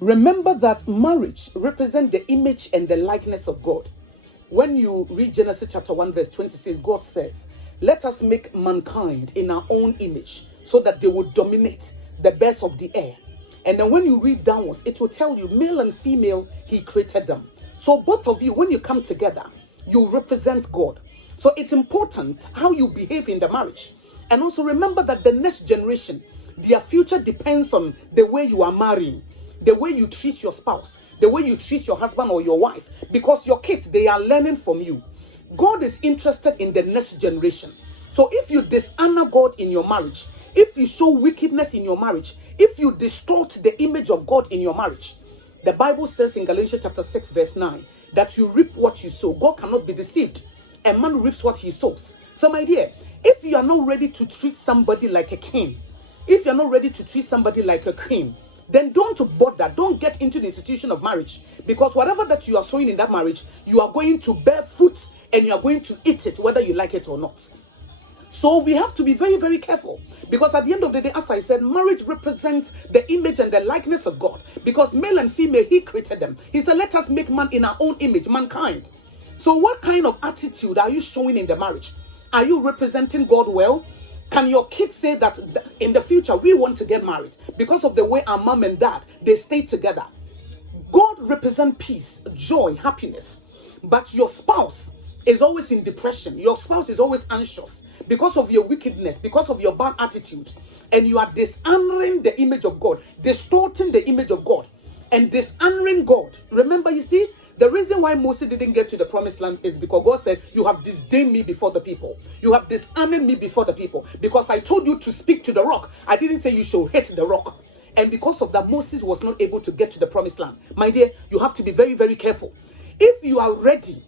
Remember that marriage represents the image and the likeness of God. When you read Genesis chapter 1 verse 26, God says, let us make mankind in our own image so that they would dominate the birds of the air. And then when you read downwards, it will tell you male and female, he created them. So both of you, when you come together, you represent God. So it's important how you behave in the marriage. And also remember that the next generation, their future depends on the way you are marrying, the way you treat your spouse, the way you treat your husband or your wife, because your kids, they are learning from you. God is interested in the next generation. So if you dishonor God in your marriage, if you show wickedness in your marriage, if you distort the image of God in your marriage, the Bible says in Galatians chapter 6 verse 9, that you reap what you sow. God cannot be deceived. A man reaps what he sows. So my dear, if you are not ready to treat somebody like a king, if you're not ready to treat somebody like a queen, then don't bother. Don't get into the institution of marriage, because whatever that you are sowing in that marriage, you are going to bear fruit and you are going to eat it, whether you like it or not. So we have to be very, very careful, because at the end of the day, as I said, marriage represents the image and the likeness of God, because male and female, he created them. He said, let us make man in our own image, mankind. So what kind of attitude are you showing in the marriage? Are you representing God well? Can your kids say that in the future, we want to get married because of the way our mom and dad, they stay together? God represents peace, joy, happiness. But your spouse is always in depression. Your spouse is always anxious because of your wickedness, because of your bad attitude. And you are dishonoring the image of God, distorting the image of God, and dishonoring God. Remember, you see, the reason why Moses didn't get to the promised land is because God said, you have disdained me before the people. You have dishonored me before the people. Because I told you to speak to the rock. I didn't say you should hate the rock. And because of that, Moses was not able to get to the promised land. My dear, you have to be very, very careful. If you are ready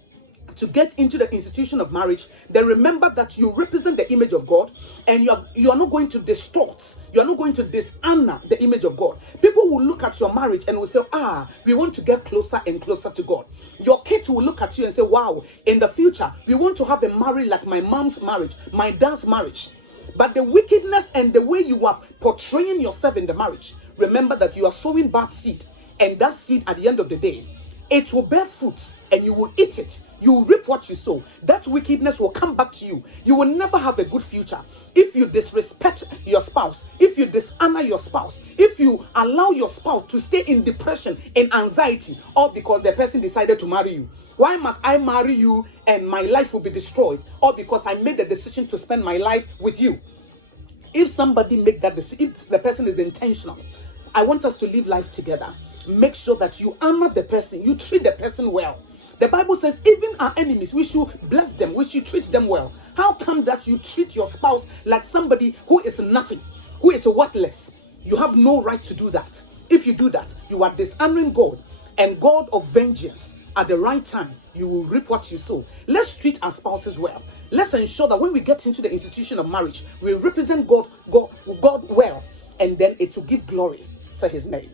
to get into the institution of marriage, then remember that you represent the image of God, and you are not going to distort, you are not going to dishonor the image of God. People will look at your marriage and will say, we want to get closer and closer to God. Your kids will look at you and say, wow, in the future, we want to have a marriage like my mom's marriage, my dad's marriage. But the wickedness and the way you are portraying yourself in the marriage, remember that you are sowing bad seed, and that seed at the end of the day, it will bear fruits and you will eat it. You will reap what you sow. That wickedness will come back to you. You will never have a good future. If you disrespect your spouse, if you dishonor your spouse, if you allow your spouse to stay in depression and anxiety, all because the person decided to marry you. Why must I marry you and my life will be destroyed? Or because I made the decision to spend my life with you. If somebody make that decision, if the person is intentional, I want us to live life together. Make sure that you honor the person, you treat the person well. The Bible says even our enemies, we should bless them, we should treat them well. How come that you treat your spouse like somebody who is nothing, who is worthless? You have no right to do that. If you do that, you are dishonoring God, and God of vengeance. At the right time, you will reap what you sow. Let's treat our spouses well. Let's ensure that when we get into the institution of marriage, we represent God well, and then it will give glory to his name.